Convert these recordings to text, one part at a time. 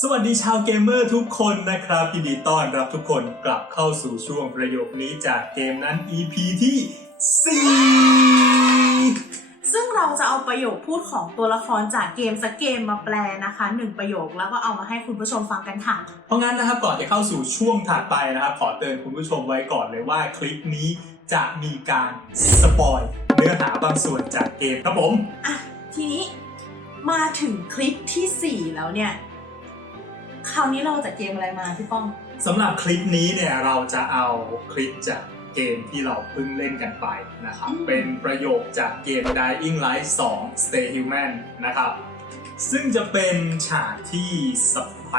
สวัสดีชาวเกมเมอร์ทุกคนนะครับยินดีต้อนรับทุกคนกลับเข้าสู่ช่วงประโยคนี้จากเกมนั้น EP ที่ 4 ซึ่งเราจะเอาประโยคพูดของตัวละครจากเกมสักเกมมาแปลนะคะหนึ่งประโยคแล้วก็เอามาให้คุณผู้ชมฟังกันค่ะ เพราะงั้นนะครับก่อนจะเข้าสู่ช่วงถัดไปนะครับ ขอเตือนคุณผู้ชมไว้ก่อนเลยว่าคลิปนี้จะมีการสปอยเนื้อหาบางส่วนจากเกมครับผมอะทีนี้มาถึงคลิปที่ 4 แล้วเนี่ย คราวนี้เราจากเกมอะไรมาพี่ป้องสำหรับคลิปนี้เนี่ยเราจะเอาคลิปจากเกมที่เราเพิ่งเล่นกันไปนะครับอืมเป็นประโยคจากเกม Dying Light 2 Stay Human นะครับ ซึ่งจะเป็นฉากที่สไป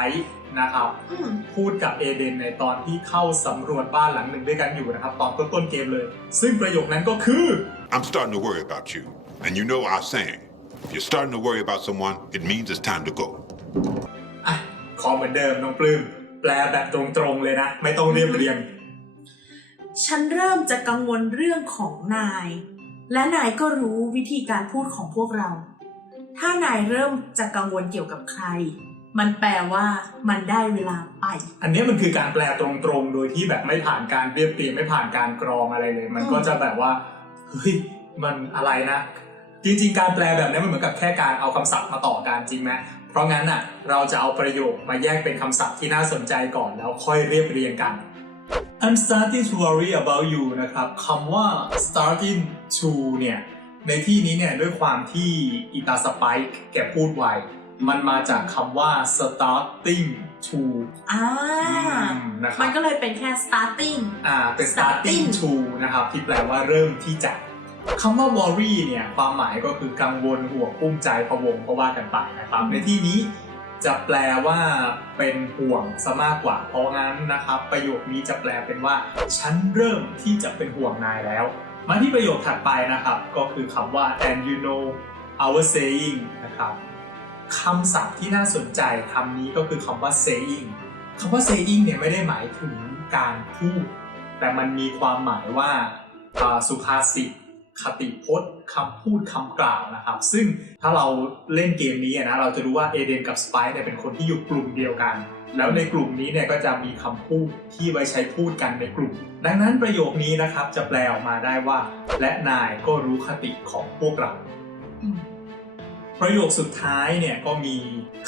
นะครับอืมพูดกับเอเดนในตอนที่เข้าสำรวจบ้านหลังหนึ่งด้วยกันอยู่นะครับ ตอนต้นๆเกมเลย ซึ่งประโยคนั้นก็คือ I'm starting to worry about you. And you know our saying. If you're starting to worry about someone, it means it's time to go. อะขอเหมือนเดิมน้องปลื้มแปลแบบตรงๆเลยนะ ไม่ต้องเรียบเรียง ฉันเริ่มจะกังวลเรื่องของนาย และนายก็รู้วิธีการพูดของพวกเรา ถ้านายเริ่มจะกังวลเกี่ยวกับใคร มันแปลว่ามันได้เวลาไป อันนี้มันคือการแปลตรงๆ โดยที่แบบไม่ผ่านการเรียบเรียงไม่ผ่านการกรองอะไรเลย มันก็จะแบบว่าเฮ้ยมันอะไรนะจริงๆ การแปลแบบนี้มันเหมือนกับแค่การเอาคำศัพท์มาต่อกันจริงไหมเพ ราะงั้นอะเราจะเอาประโยคมาแยกเป็นคำศัพท์ที่น่าสนใจก่อนแล้วค่อยเรียบเรียงกัน I'm starting to worry about you นะครับคำว่า starting to เนี่ยในที่นี้เนี่ยด้วยความที่อีตาสไปค์แกพูดไวมันมาจากคำว่า starting to อ่าอืมนะครับมันก็เลยเป็นแค่ starting อ่าเป็น starting starting to นะครับที่แปลว่าเริ่มที่จะ คำว่า worry เนี่ยความหมายก็คือกังวลห่วงกุ้มใจพะวงก็ว่ากันไปนะครับอืมในที่นี้จะแปลว่าเป็นห่วงซะมากกว่า เพราะงั้นนะครับ ประโยคนี้จะแปลเป็นว่า ฉันเริ่มที่จะเป็นห่วงนายแล้ว มาที่ประโยคถัดไปนะครับ ก็คือคำว่า and you know our saying นะครับคำศัพท์ที่น่าสนใจคำนี้ก็คือคำว่า saying คำว่า saying เนี่ยไม่ได้หมายถึงการพูด แต่มันมีความหมายว่าอ่าสุภาษิต คติพจน์คำพูดคำกล่าวนะครับ ซึ่งถ้าเราเล่นเกมนี้นะเราจะรู้ว่าเอเดนกับสไปซ์เนี่ยเป็นคนที่อยู่กลุ่มเดียวกัน แล้วในกลุ่มนี้เนี่ยก็จะมีคำพูดที่ไว้ใช้พูดกันในกลุ่ม ดังนั้นประโยคนี้นะครับจะแปลออกมาได้ว่า และนายก็รู้คติของพวกเราประโยคสุดท้ายเนี่ยก็มี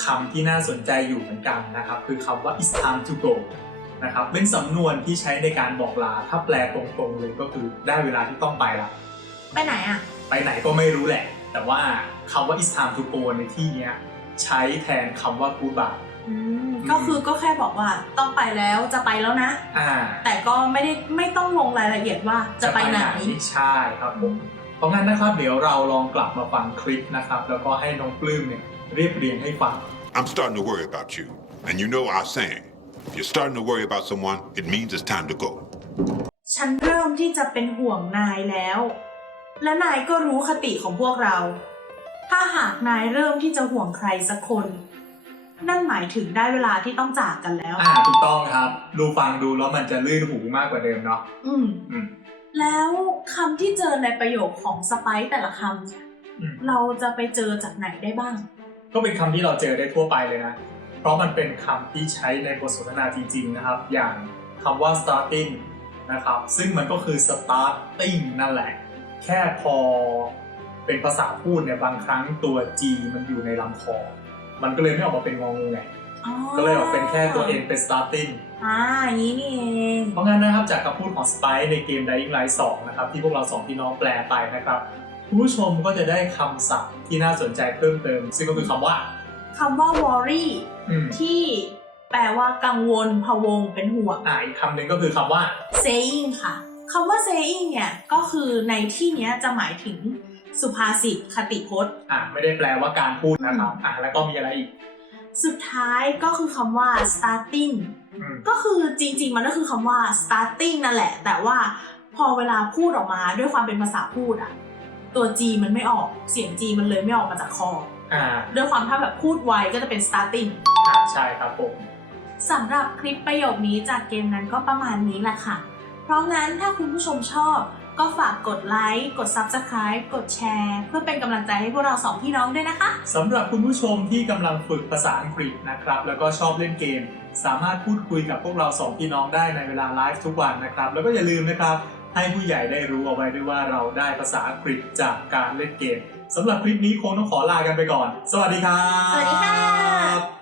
คำที่น่าสนใจอยู่เหมือนกันนะครับ คือคำว่า it's time to go นะครับเป็นสำนวนที่ใช้ในการบอกลา ถ้าแปลตรงๆเลยก็คือได้เวลาที่ต้องไปละ ไปไหนอะ ไปไหนก็ไม่รู้แหละ แต่ว่าคำว่า it's time to go ในที่เนี้ยใช้แทนคำว่า goodbye อืมก็คือก็แค่บอกว่าต้องไปแล้วจะไปแล้วนะ อ่า แต่ก็ไม่ได้ไม่ต้องลงรายละเอียดว่าจะไปไหน ใช่ครับผม เพราะงั้นนะครับเดี๋ยวเราลองกลับมาฟังคลิปนะครับ แล้วก็ให้น้องปลื้มเนี่ยเรียบเรียงให้ฟัง I'm starting to worry about you. And you know our saying. If you're starting to worry about someone, it means it's time to go. ฉันเริ่มที่จะเป็นห่วงนายแล้ว และนายก็รู้คติของพวกเรา ถ้าหากนายเริ่มที่จะห่วงใครสักคน นั่นหมายถึงได้เวลาที่ต้องจากกันแล้ว อ่าถูกต้องครับ ดูฟังดูแล้วมันจะลื่นหูมากกว่าเดิมเนาะอืม อืม แล้วคำที่เจอในประโยคของสไปซ์แต่ละคำเนี่ยอืม เราจะไปเจอจากไหนได้บ้าง ก็เป็นคำที่เราเจอได้ทั่วไปเลยนะ เพราะมันเป็นคำที่ใช้ในบทสนทนาจริงๆนะครับ อย่างคำว่า starting นะครับ ซึ่งมันก็คือ starting นั่นแหละ แค่พอเป็นภาษาพูดเนี่ยบางครั้งตัว G มันอยู่ในลำคอ มันก็เลยไม่ออกมาเป็นงองูไงอ๋อก็เลยออกเป็นแค่ตัว N เป็น starting อ่าอย่างนี้นี่เองเพราะงั้นนะครับจากคำพูดของ Spike ในเกม Dying Light 2 นะครับ ที่พวกเราสองพี่น้องแปลไปนะครับคุณผู้ชมก็จะได้คำศัพท์ที่น่าสนใจเพิ่มเติม ซึ่งก็คือคำว่าคำว่า worry อืมที่แปลว่ากังวลพะวงเป็นห่วงอ่าอีกคำหนึ่งก็คือคำว่า saying ค่ะ คำว่า saying เนี่ยก็คือในที่เนี้ยจะหมายถึงสุภาษิตคติพจน์ อ่าไม่ได้แปลว่าการพูดนะครับอ่าแล้วก็มีอะไรอีกสุดท้ายก็คือคำว่า starting อืมก็คือจริงๆ มันก็คือคำว่า starting นั่นแหละ แต่ว่าพอเวลาพูดออกมาด้วยความเป็นภาษาพูดอะตัว G มันไม่ออกเสียง G มันเลยไม่ออกมาจากคอ อ่าด้วยความถ้าแบบพูดไวก็จะเป็น starting อ่าใช่ครับผม สำหรับคลิปประโยคนี้จากเกมนั้นก็ประมาณนี้แหละค่ะ เพราะงั้นถ้าคุณผู้ชมชอบก็ฝากกดไลค์ กด Subscribe กดแชร์ เพื่อเป็นกำลังใจให้พวกเราสองพี่น้องด้วยนะคะ สำหรับคุณผู้ชมที่กำลังฝึกภาษาอังกฤษนะครับ แล้วก็ชอบเล่นเกม สามารถพูดคุยกับพวกเราสองพี่น้องได้ในเวลาไลฟ์ทุกวันนะครับ แล้วก็อย่าลืมนะครับ ให้ผู้ใหญ่ได้รู้เอาไว้ด้วยว่าเราได้ภาษาอังกฤษจากการเล่นเกมสำหรับคลิปนี้คงต้องขอลากันไปก่อน สวัสดีครับ สวัสดีค่ะ